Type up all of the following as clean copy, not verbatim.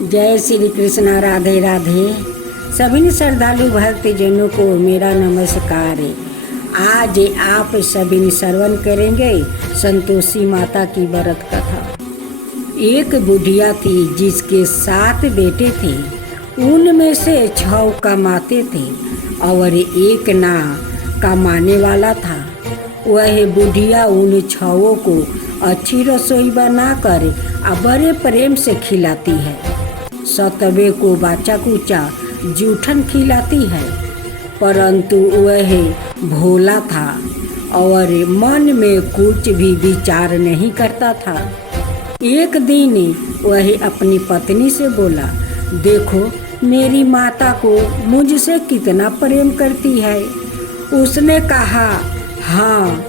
जय श्री कृष्ण। राधे राधे। सभी श्रद्धालु भक्तजनों को मेरा नमस्कार। आज आप सभी श्रवण करेंगे संतोषी माता की व्रत कथा। एक बुढ़िया थी जिसके 7 बेटे थे। उनमें से 6 कमाते थे और एक ना कमाने वाला था। वह बुढ़िया उन 6 को अच्छी रसोई बनाकर बड़े प्रेम से खिलाती है। 7वें को बाचा कुचा जूठन खिलाती है, परंतु वह भोला था और मन में कुछ भी विचार नहीं करता था। एक दिन वह अपनी पत्नी से बोला, देखो मेरी माता को मुझसे कितना प्रेम करती है। उसने कहा, हाँ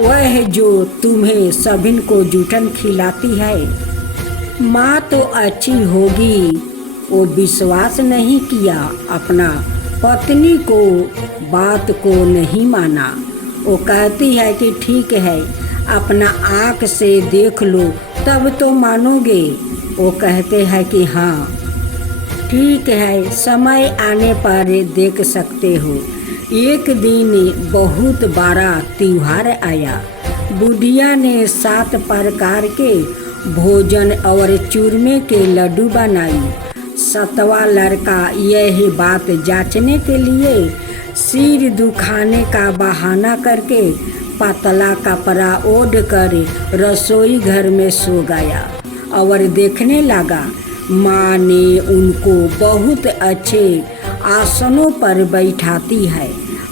वह जो तुम्हें सभी को जूठन खिलाती है, माँ तो अच्छी होगी। वो विश्वास नहीं किया, अपना पत्नी को बात को नहीं माना। वो कहती है कि ठीक है, अपना आँख से देख लो तब तो मानोगे। वो कहते हैं कि हाँ ठीक है, समय आने पर देख सकते हो। एक दिन बहुत बड़ा त्योहार आया। बुढ़िया ने 7 प्रकार के भोजन और चूरमे के लड्डू बनाई। 7वां लड़का यह बात जांचने के लिए सिर दुखाने का बहाना करके पतला कपड़ा ओढ़ कर रसोई घर में सो गया और देखने लगा माँ ने उनको बहुत अच्छे आसनों पर बैठाती है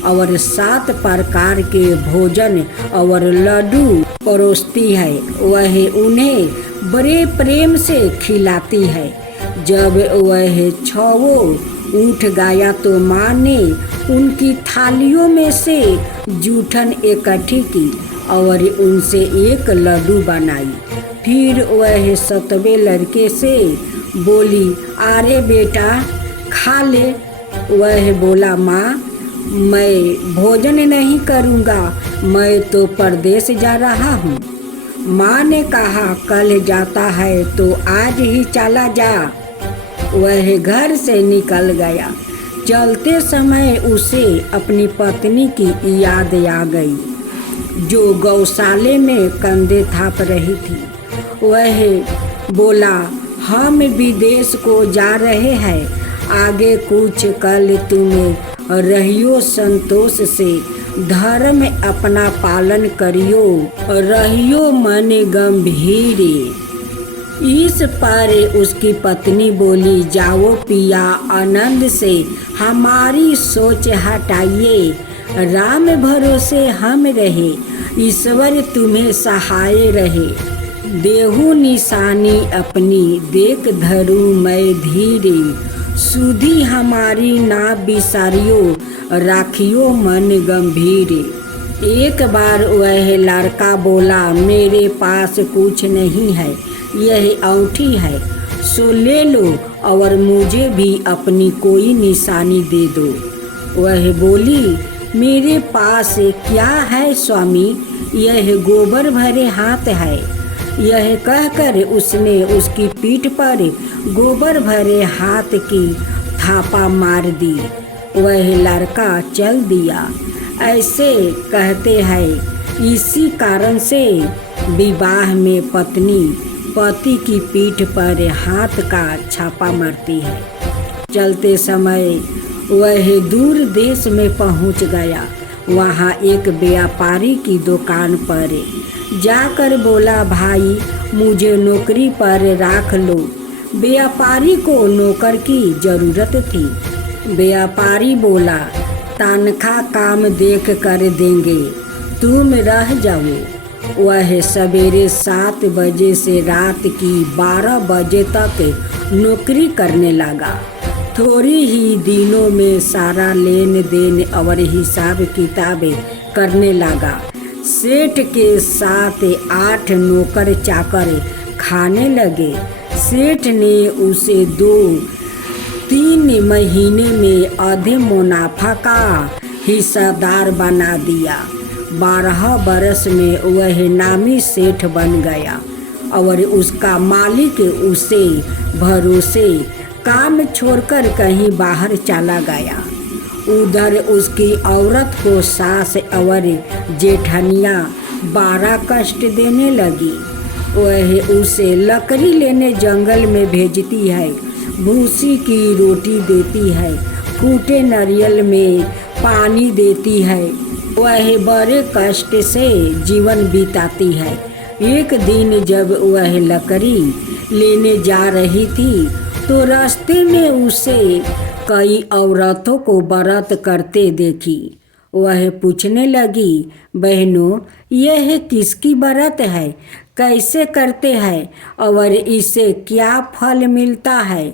और 7 प्रकार के भोजन और लड्डू परोसती है। वह उन्हें बड़े प्रेम से खिलाती है। जब वह 6 उठ गया तो माँ ने उनकी थालियों में से जूठन इकट्ठी की और उनसे एक लड्डू बनाई। फिर वह 7वें लड़के से बोली, अरे बेटा खा ले। वह बोला, माँ मैं भोजन नहीं करूँगा, मैं तो परदेश जा रहा हूँ। माँ ने कहा, कल जाता है तो आज ही चला जा। वह घर से निकल गया। चलते समय उसे अपनी पत्नी की याद आ गई, जो गौशाले में कंधे थाप रही थी। वह बोला, हम विदेश को जा रहे हैं, आगे कुछ कल तुम्हें रहियो संतोष से, धर्म अपना पालन करियो, रहियो मन गंभीर। इस पर उसकी पत्नी बोली, जाओ पिया आनंद से हमारी सोच हटाइए, राम भरोसे हम रहे, ईश्वर तुम्हें सहाय रहे। देहु निशानी अपनी देख धरू मैं धीरे, सुधी हमारी ना बिसारियो, राखियो मन गंभीर। एक बार वह लड़का बोला, मेरे पास कुछ नहीं है, यह औंठी है, सो ले लो और मुझे भी अपनी कोई निशानी दे दो। वह बोली, मेरे पास क्या है स्वामी, यह गोबर भरे हाथ है। यह कहकर उसने उसकी पीठ पर गोबर भरे हाथ की थापा मार दी। वह लड़का चल दिया। ऐसे कहते हैं, इसी कारण से विवाह में पत्नी पति की पीठ पर हाथ का छापा मारती है। चलते समय वह दूर देश में पहुंच गया। वहां एक व्यापारी की दुकान पर जाकर बोला, भाई मुझे नौकरी पर रख लो। व्यापारी को नौकर की जरूरत थी। व्यापारी बोला, तनख्वाह काम देख कर देंगे, तुम रह जाओ। वह सवेरे 7 बजे से रात की 12 बजे तक नौकरी करने लगा। थोड़ी ही दिनों में सारा लेन देन और हिसाब किताबें करने लगा। सेठ के साथ 8 नौकर चाकर खाने लगे। सेठ ने उसे 2-3 महीने में आधे मुनाफा का हिस्सेदार बना दिया। 12 बरस में वह नामी सेठ बन गया। और उसका मालिक उसे भरोसे काम छोड़कर कहीं बाहर चला गया। उधर उसकी औरत को सास और जेठनिया बड़ा कष्ट देने लगी। वह उसे लकड़ी लेने जंगल में भेजती है, भूसी की रोटी देती है, फूटे नारियल में पानी देती है। वह बड़े कष्ट से जीवन बिताती है। एक दिन जब वह लकड़ी लेने जा रही थी तो रास्ते में उसे कई औरतों को व्रत करते देखी। वह पूछने लगी, बहनों, यह किसकी व्रत है, कैसे करते हैं और इससे क्या फल मिलता है?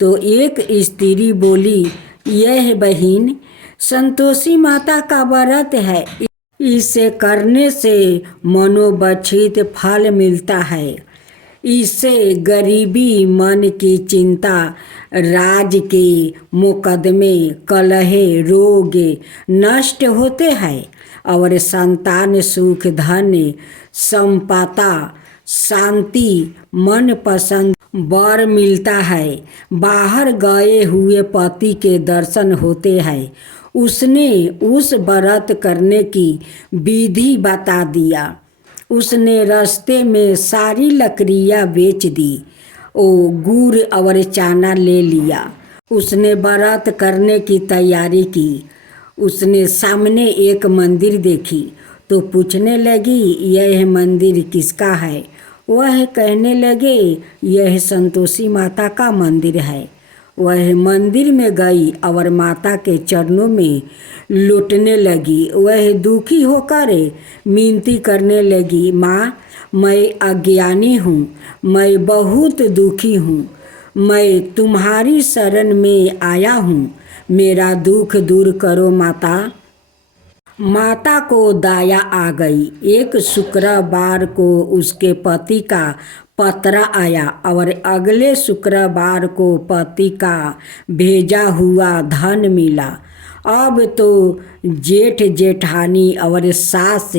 तो एक स्त्री बोली, यह बहन संतोषी माता का व्रत है, इसे करने से मनोवांछित फल मिलता है। इससे गरीबी, मन की चिंता, राज के मुकदमे, कलहे, रोग नष्ट होते हैं और संतान, सुख, धन, संपदा, शांति, मन पसंद वर मिलता है। बाहर गए हुए पति के दर्शन होते हैं। उसने उस व्रत करने की विधि बता दिया। उसने रास्ते में सारी लकड़ियाँ बेच दी, ओ गुड़ और चना ले लिया। उसने व्रत करने की तैयारी की। उसने सामने एक मंदिर देखी तो पूछने लगी, यह मंदिर किसका है? वह कहने लगे, यह संतोषी माता का मंदिर है। वह मंदिर में गई और माता के चरणों में लौटने लगी। वह दुखी होकर मिनती करने लगी, माँ, मैं अज्ञानी हूँ, मैं बहुत दुखी हूँ, मैं तुम्हारी शरण में आया हूँ, मेरा दुख दूर करो माता। माता को दया आ गई। एक शुक्रवार को उसके पति का पत्र आया और अगले शुक्रवार को पति का भेजा हुआ धन मिला। अब तो जेठ जेठानी और सास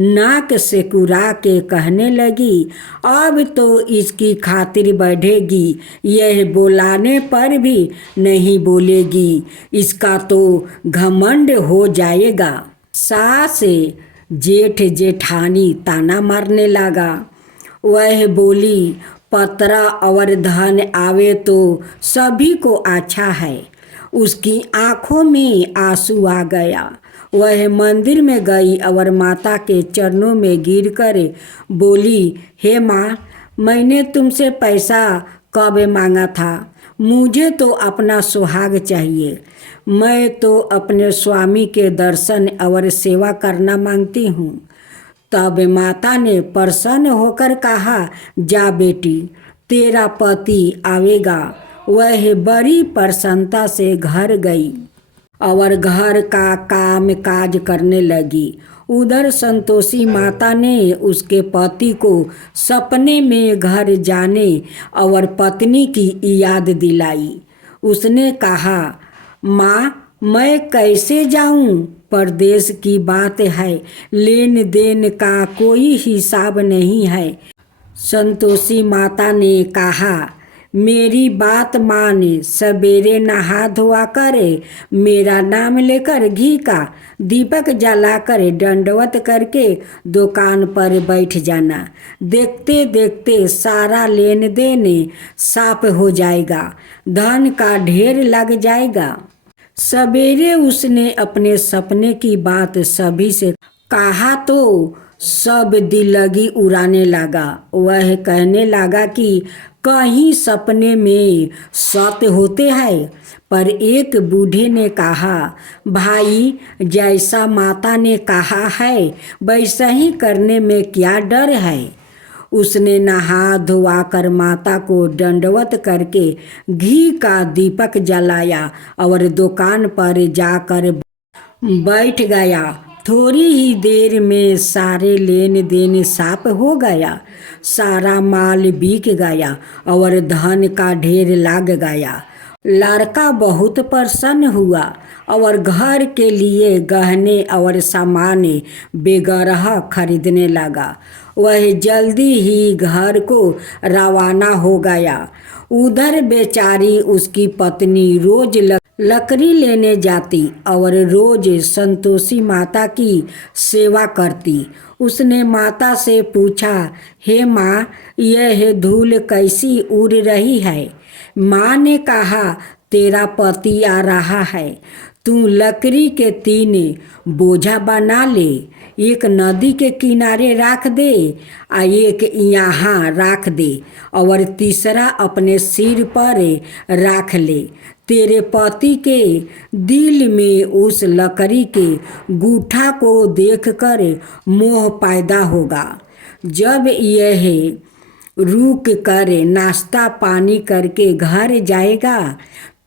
नाक सिकुड़ा के कहने लगी, अब तो इसकी खातिर बढ़ेगी, यह बुलाने पर भी नहीं बोलेगी, इसका तो घमंड हो जाएगा। सास जेठ जेठानी ताना मारने लगा। वह बोली, पतरा और धन आवे तो सभी को अच्छा है। उसकी आंखों में आंसू आ गया। वह मंदिर में गई और माता के चरणों में गिरकर बोली, हे माँ, मैंने तुमसे पैसा कब मांगा था? मुझे तो अपना सुहाग चाहिए। मैं तो अपने स्वामी के दर्शन और सेवा करना मांगती हूँ। तब माता ने प्रसन्न होकर कहा, जा बेटी, तेरा पति आवेगा। वह बड़ी प्रसन्नता से घर गई और घर का काम काज करने लगी। उधर संतोषी माता ने उसके पति को सपने में घर जाने और पत्नी की याद दिलाई। उसने कहा, माँ, मैं कैसे जाऊं? परदेश की बात है, लेन देन का कोई हिसाब नहीं है। संतोषी माता ने कहा, मेरी बात मान, सवेरे नहा धोआ कर मेरा नाम लेकर घी का दीपक जलाकर दंडवत करके दुकान पर बैठ जाना। देखते देखते सारा लेन देन साफ हो जाएगा, धन का ढेर लग जाएगा। सवेरे उसने अपने सपने की बात सभी से कहा तो सब दिल्लगी उड़ाने लगा। वह कहने लगा कि कहीं सपने में सत्य होते हैं। पर एक बूढ़े ने कहा, भाई, जैसा माता ने कहा है वैसा ही करने में क्या डर है। उसने नहा धोआ कर माता को दंडवत करके घी का दीपक जलाया और दुकान पर जाकर बैठ गया। थोड़ी ही देर में सारे लेन देन साफ हो गया, सारा माल बिक गया और धन का ढेर लग गया। लड़का बहुत प्रसन्न हुआ और घर के लिए गहने और सामान बेगरह खरीदने लगा। वह जल्दी ही घर को रवाना हो गया। उधर बेचारी उसकी पत्नी रोज लकड़ी लेने जाती और रोज संतोषी माता की सेवा करती। उसने माता से पूछा, हे माँ, यह धूल कैसी उड़ रही है? माँ ने कहा, तेरा पति आ रहा है, तू लकड़ी के 3 बोझा बना ले, एक नदी के किनारे रख दे, एक यहाँ रख दे और तीसरा अपने सिर पर रख ले। तेरे पति के दिल में उस लकड़ी के गूठा को देखकर मोह पैदा होगा। जब यह रुक कर नाश्ता पानी करके घर जाएगा,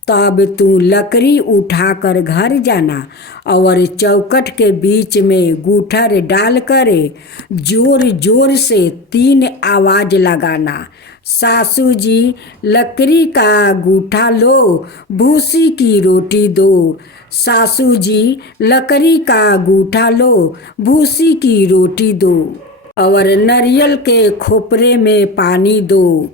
तब तू लकड़ी उठाकर घर जाना और चौखट के बीच में गूठर डालकर जोर जोर से 3 आवाज लगाना, सासू जी लकड़ी का गूठा लो, भूसी की रोटी दो। सासू जी लकड़ी का गूठा लो, भूसी की रोटी दो और नारियल के खोपरे में पानी दो।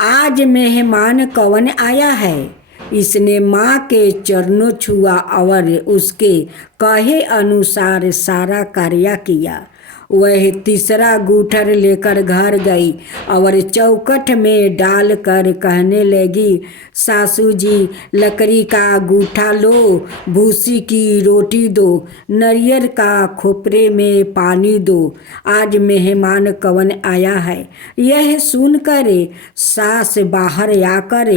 आज मेहमान कौन आया है? इसने माँ के चरणों छुआ और उसके कहे अनुसार सारा कार्य किया। वह तीसरा गूठर लेकर घर गई और चौखट में डालकर कहने लगी, सासू जी लकड़ी का गूठा लो, भूसी की रोटी दो, नारियल का खोपरे में पानी दो। आज मेहमान कौन आया है? यह सुनकर सास बाहर आकर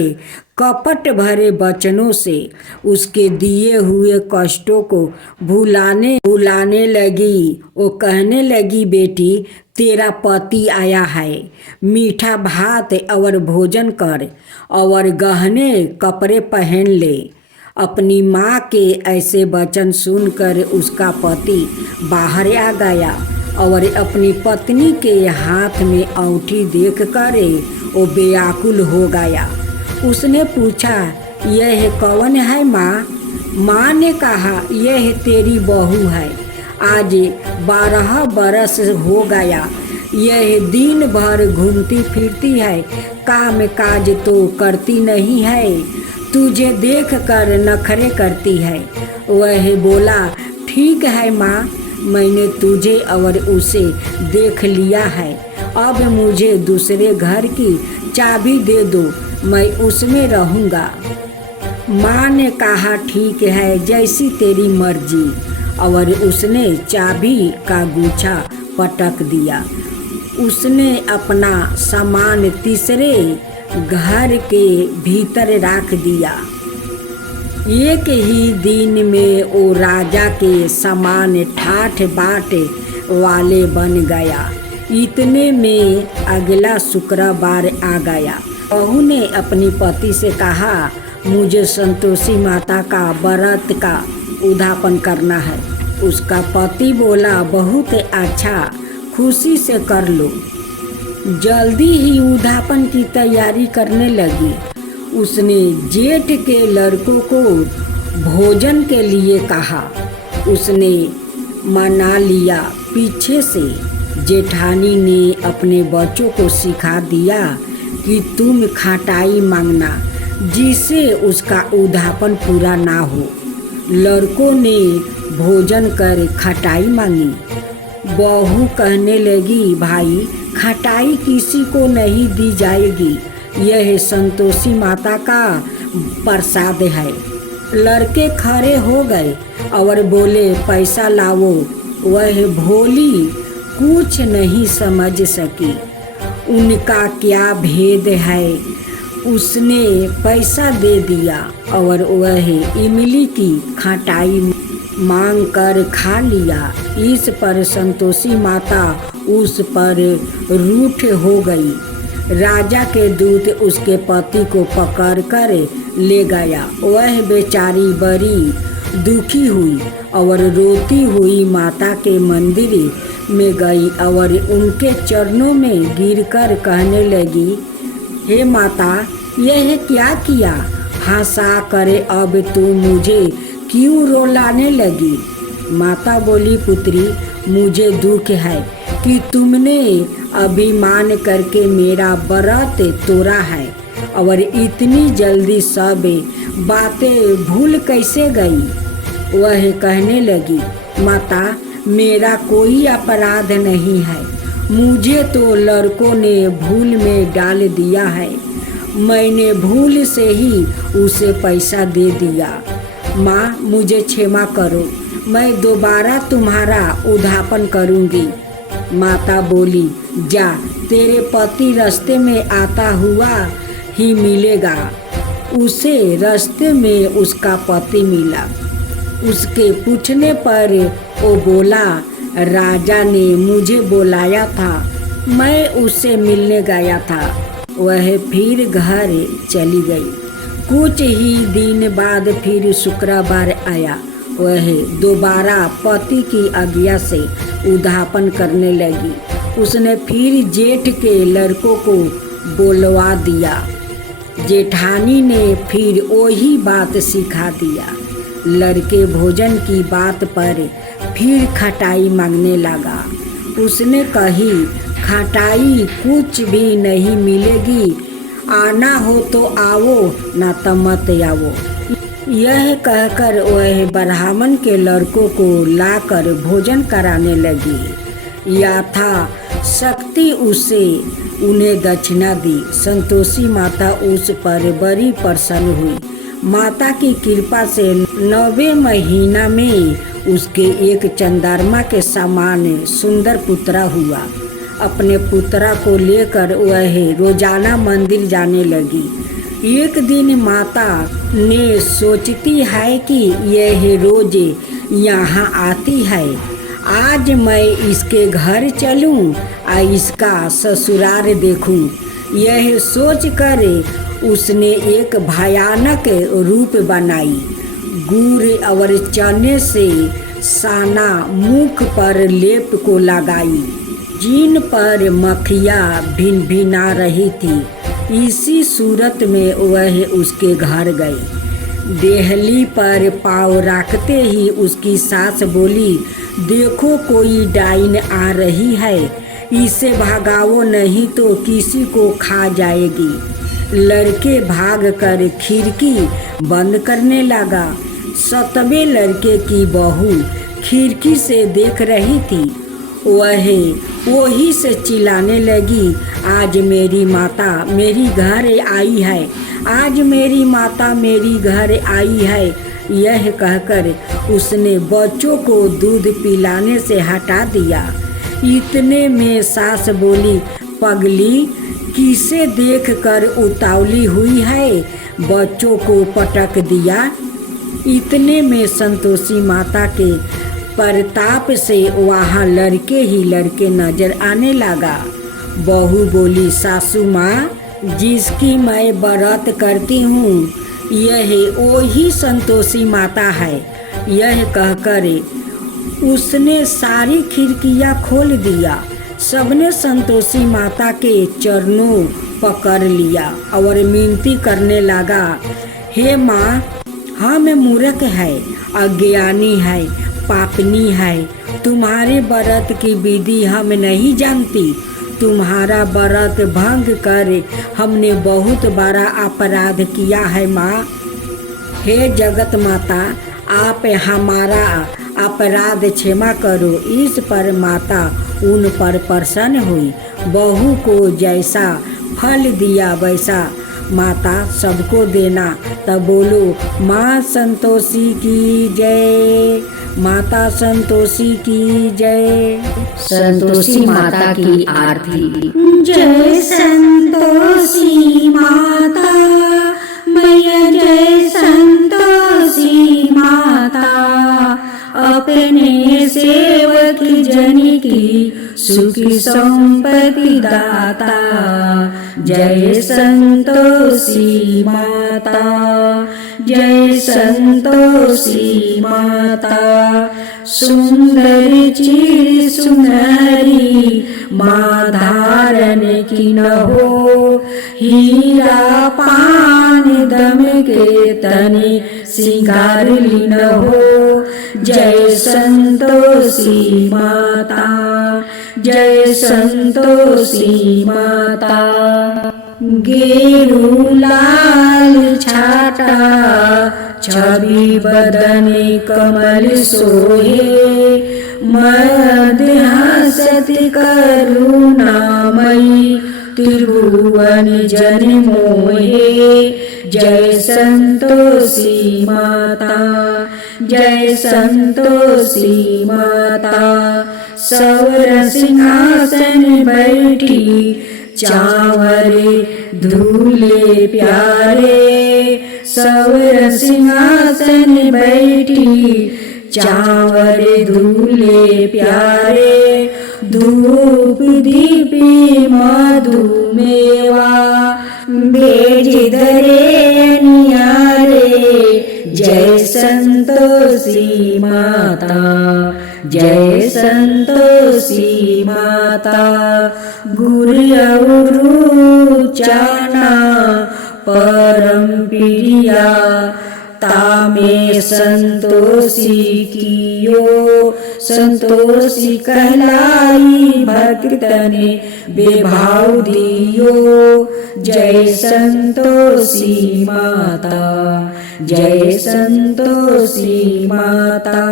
कपट भरे वचनों से उसके दिए हुए कष्टों को भुलाने लगी। वो कहने लगी, बेटी तेरा पति आया है, मीठा भात और भोजन कर और गहने कपड़े पहन ले। अपनी माँ के ऐसे वचन सुनकर उसका पति बाहर आ गया और अपनी पत्नी के हाथ में अंगूठी देखकर वो बेआकुल हो गया। उसने पूछा, यह कौन है माँ? माँ ने कहा, यह तेरी बहू है, आज 12 बरस हो गया, यह दिन भर घूमती फिरती है, काम काज तो करती नहीं है, तुझे देख कर नखरे करती है। वह बोला, ठीक है माँ, मैंने तुझे और उसे देख लिया है, अब मुझे दूसरे घर की चाबी दे दो, मैं उसमें रहूँगा। माँ ने कहा, ठीक है, जैसी तेरी मर्जी, और उसने चाबी का गुच्छा पटक दिया। उसने अपना सामान तीसरे घर के भीतर रख दिया। एक ही दिन में वो राजा के समान ठाठ बाट वाले बन गया। इतने में अगला शुक्रवार आ गया। बहू ने अपनी पति से कहा, मुझे संतोषी माता का व्रत का उद्यापन करना है। उसका पति बोला, बहुत अच्छा, खुशी से कर लो। जल्दी ही उद्यापन की तैयारी करने लगी। उसने जेठ के लड़कों को भोजन के लिए कहा। उसने मना लिया। पीछे से जेठानी ने अपने बच्चों को सिखा दिया कि तुम खटाई मांगना, जिससे उसका उद्यापन पूरा ना हो। लड़कों ने भोजन कर खटाई मांगी। बहू कहने लगी, भाई खटाई किसी को नहीं दी जाएगी, यह संतोषी माता का प्रसाद है। लड़के खड़े हो गए और बोले, पैसा लाओ। वह भोली कुछ नहीं समझ सकी, उनका क्या भेद है। उसने पैसा दे दिया और वह इमली की खटाई मांग कर खा लिया। इस पर संतोषी माता उस पर रूठ हो गई। राजा के दूत उसके पति को पकड़कर ले गया। वह बेचारी बड़ी दुखी हुई और रोती हुई माता के मंदिर में गई और उनके चरणों में गिरकर कहने लगी, हे माता, यह क्या किया? हंसा करे अब तू मुझे क्यों रोलाने लगी? माता बोली, पुत्री मुझे दुख है कि तुमने अभिमान करके मेरा व्रत तोड़ा है और इतनी जल्दी सब बातें भूल कैसे गई? वह कहने लगी, माता मेरा कोई अपराध नहीं है, मुझे तो लड़कों ने भूल में डाल दिया है, मैंने भूल से ही उसे पैसा दे दिया। माँ मुझे क्षमा करो, मैं दोबारा तुम्हारा उद्धापन करूँगी। माता बोली, जा तेरे पति रास्ते में आता हुआ ही मिलेगा। उसे रास्ते में उसका पति मिला। उसके पूछने पर वो बोला, राजा ने मुझे बुलाया था, मैं उससे मिलने गया था। वह फिर घर चली गई। कुछ ही दिन बाद फिर शुक्रवार आया। वह दोबारा पति की आज्ञा से उद्धापन करने लगी। उसने फिर जेठ के लड़कों को बुलवा दिया। जेठानी ने फिर वही बात सिखा दिया। लड़के भोजन की बात पर फिर खटाई मांगने लगा। उसने कही, खटाई कुछ भी नहीं मिलेगी, आना हो तो आओ, ना तो मत आओ। यह कहकर वह ब्राह्मण के लड़कों को लाकर भोजन कराने लगी। यथा शक्ति उसे उन्हें दक्षिणा दी। संतोषी माता उस पर बड़ी प्रसन्न हुई। माता की कृपा से 9वें महीना में उसके एक चंद्रमा के समान सुंदर पुत्रा हुआ। अपने पुत्रा को लेकर वह रोजाना मंदिर जाने लगी। एक दिन माता ने सोचती है कि यह रोज यहाँ आती है, आज मैं इसके घर चलूं और इसका ससुराल देखूं। यह सोचकर उसने एक भयानक रूप बनाई। गुड़ और चने से साना मुख पर लेप को लगाई, जिन पर मक्खियाँ भिनभिना रही थी। इसी सूरत में वह उसके घर गई। देहली पर पाँव रखते ही उसकी सास बोली, देखो कोई डाइन आ रही है, इसे भगाओ नहीं तो किसी को खा जाएगी। लड़के भागकर खिड़की बंद करने लगा। 7वें लड़के की बहू खिड़की से देख रही थी। वह वही से चिल्लाने लगी, आज मेरी माता मेरी घर आई है, आज मेरी माता मेरी घर आई है। यह कहकर उसने बच्चों को दूध पिलाने से हटा दिया। इतने में सास बोली, पगली किसे देखकर उतावली हुई है, बच्चों को पटक दिया। इतने में संतोषी माता के प्रताप से वहाँ लड़के ही लड़के नजर आने लगा। बहू बोली, सासू माँ जिसकी मैं व्रत करती हूँ यह वही संतोषी माता है। यह कहकर उसने सारी खिड़कियाँ खोल दिया। सबने संतोषी माता के चरणों पकड़ लिया और मिनती करने लगा, हे माँ हम मूर्ख है, अज्ञानी है, पापनी है, तुम्हारे व्रत की विधि हम नहीं जानती। तुम्हारा व्रत भंग कर हमने बहुत बड़ा अपराध किया है माँ। हे जगत माता आप हमारा अपराध क्षमा करो। इस पर माता उन पर प्रसन्न हुई। बहू को जैसा फल दिया वैसा माता सबको देना। तब बोलो, माँ संतोषी की जय, माता संतोषी की जय। संतोषी माता की आरती। जय संतोषी माता मैया, जय संतोषी माता, अपने सेवक जन की सुखी संपत्ति दाता। जय संतोषी माता, जय संतोषी माता, सुंदर चिर सुनहरी माँ धारण की न हो, हीरा पान दम के तनि सिंगार लीन हो। जय संतोषी माता, जय संतोषी माता। गेरू लाल छाटा छवि बदन कमल सोहे। मध्य हसति करुणामयी त्रिभुवन जन मोहे। जय संतोषी माता, जय संतोषी माता। सवर सिंहासन बैठी चावर धूले प्यारे। सवर सिंहासन बैठी चावर धूले प्यारे। धूप दीपी मधुमेवा बेज धरे नियारे। जय संतोषी माता, जय संतोषी माता। गुरु चाना परम प्रिया तामे संतोषी कियो। संतोषी कहलाई भक्तने बेभाव दियो। जय संतोषी माता, जय संतोषी माता।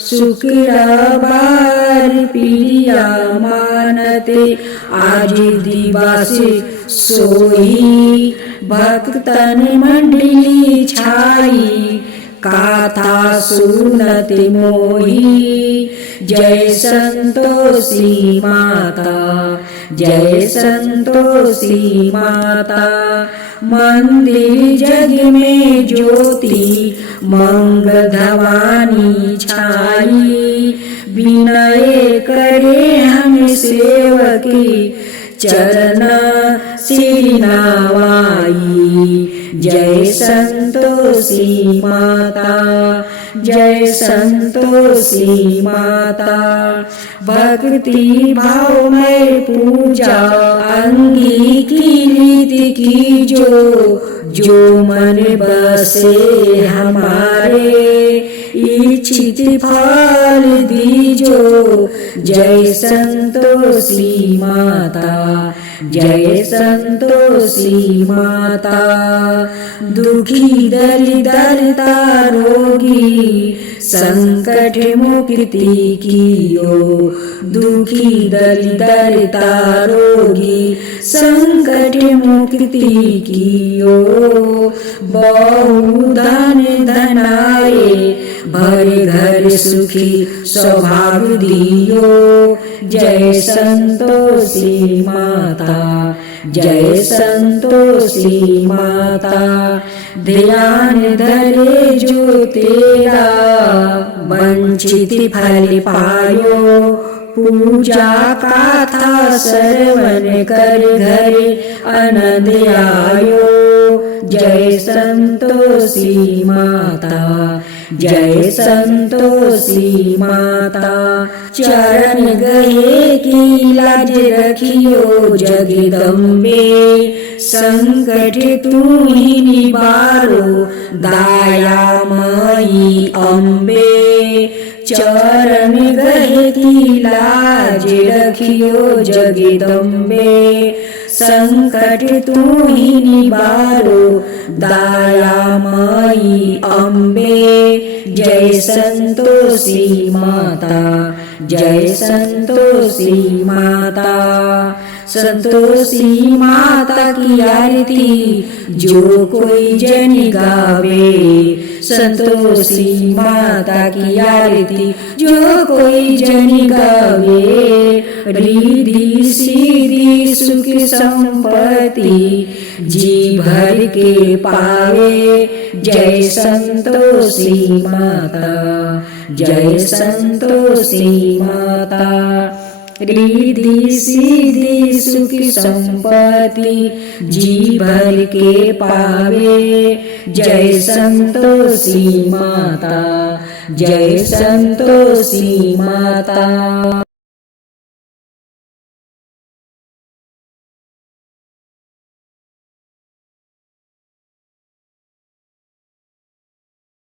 शुक्रवार प्रिया मानते आज दिवस सोई। भक्तन मंडली छाई गाथा सुनत मोही। जय संतोषी माता, जय संतोषी माता। मंदिर जग में ज्योति मंगल धवानी छाई। विनय करे हम सेवकी चरण श्री नवाई। जय संतोषी माता, जय संतोषी माता। भक्ति भाव में पूजा अंगीकृत की जो मन बसे हमारे। इच्छित फल दीजो। जय संतोषी माता, जय संतोषी माता। दुखी दरिद्रता रोगी संकट मुक्ति कियो। दुखी दरिद्रता रोगी संकट मुक्ति कियो। बहु धन धनाए भरे घर सुखी सौभाग दियो। जय संतोषी माता, जय संतोषी माता। ध्यान धरे जो तेरा वंचित फल पायो। पूजा गाथा श्रवण कर घर आनंद आयो। जय संतोषी माता, जय संतोषी माता। चरण गए की लाज रखियो जगदम्बे। संकट तू ही निवारो दयामयी अम्बे। चरण गए की लाज रखियो जगदम्बे। संकट तू ही निवारो दयामयी अम्बे। जय संतोषी माता, जय संतोषी माता। संतोषी माता की आरती जो कोई जन गावे। संतोषी माता की आरती जो कोई जन गावे। रिद्धि सिद्धि सुख संपत्ति जी भर के पावे। जय संतोषी माता, जय संतोषी माता। रिद्धि सिद्धि सुख संपत्ति जी भर के पावे। जय संतोषी माता, जय संतोषी माता।